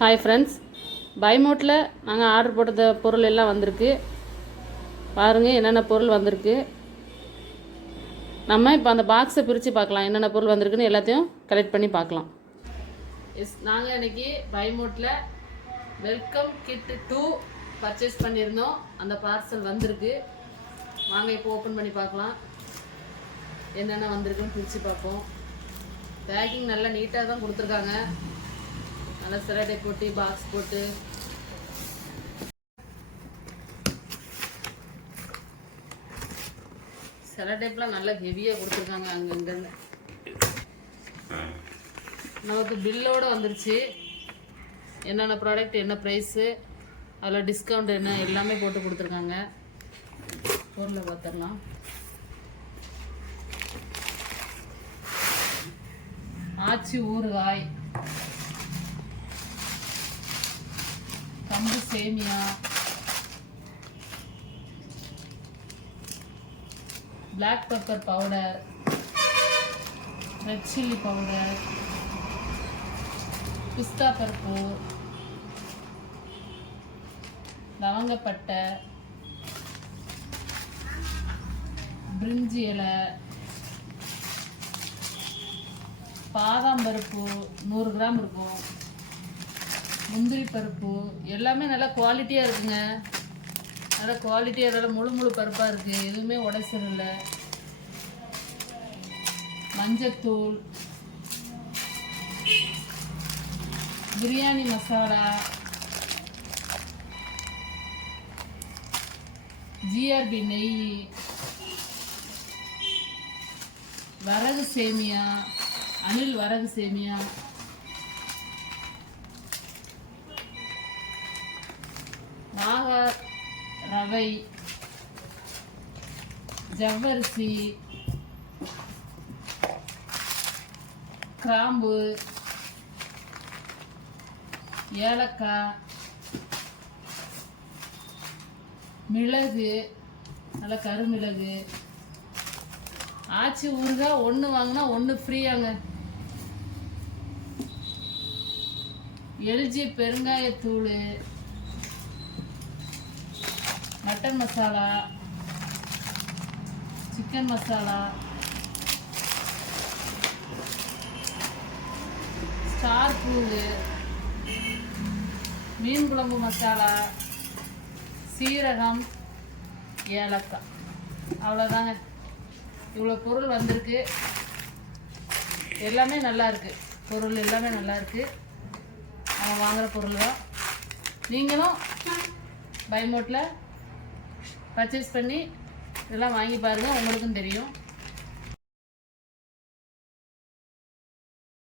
Hi friends, பைமோட்டில் நாங்கள் order போட்ட பொருள் எல்லாம் வந்திருக்கு. பாருங்கள் என்னென்ன பொருள் வந்திருக்கு. நம்ம இப்போ அந்த பாக்ஸை பிரித்து பார்க்கலாம், என்னென்ன பொருள் வந்திருக்குன்னு எல்லாத்தையும் கலெக்ட் பண்ணி பார்க்கலாம். நாங்கள் இன்றைக்கி பைமோட்டில் வெல்கம் கிட் 2 பர்ச்சேஸ் பண்ணியிருந்தோம். அந்த பார்சல் வந்திருக்கு. வாங்க இப்போ ஓப்பன் பண்ணி பார்க்கலாம் என்னென்ன வந்திருக்குன்னு பிரித்து பார்ப்போம். பேக்கிங் நல்லா நீட்டாக தான் கொடுத்துருக்காங்க. நல்லா செலடை போட்டு பாக்ஸ் போட்டு செலடைப்லாம் நல்லா ஹெவியாக கொடுத்துருக்காங்க. அங்கங்கன்னு நமக்கு பில்லோடு வந்துருச்சு. என்னென்ன ப்ராடக்ட், என்ன ப்ரைஸு, அதில் டிஸ்கவுண்ட் என்ன, எல்லாமே போட்டு கொடுத்துருக்காங்க. பொருளை பார்த்துடலாம். ஆச்சி ஊறுகாய், கம்பு சேமியா, black pepper powder, red chilli powder, பிஸ்தா பருப்பு, லவங்கப்பட்டை, பிரிஞ்சி இலை, பாதாம் பருப்பு 100 கிராம் இருக்கும், முந்திரி பருப்பு, எல்லாமே நல்லா குவாலிட்டியாக இருக்குங்க. நல்லா குவாலிட்டியாக, நல்லா முழு பருப்பாக இருக்குது. எதுவுமே உடைச்சல் இல்லை. மஞ்சத்தூள், பிரியாணி மசாலா, ஜிஆர்பி நெய், வரகு சேமியா, அணில் வரகு சேமியா, மாகா ரவை, ஜவ்வரிசி, கிராம்பு, ஏலக்காய், மிளகு, நல்ல கருமிளகு, ஆச்சி ஊறுகாய் 1 வாங்கினா 1 ஃப்ரீயாங்க. எல்ஜி பெருங்காயத்தூள், mutton masala, chicken masala, star பூவு, மீன் குழம்பு மசாலா, சீரகம், ஏலக்காய். அவ்வளோதாங்க. இவ்வளோ பொருள் வந்திருக்கு. எல்லாமே நல்லா இருக்கு. பொருள் எல்லாமே நல்லா இருக்கு. அவன் வாங்குகிற பொருள் தான். நீங்களும் பைமோட்டில் பர்ச்சேஸ் பண்ணி இதெல்லாம் வாங்கி பாருங்கள், உங்களுக்கும் தெரியும்.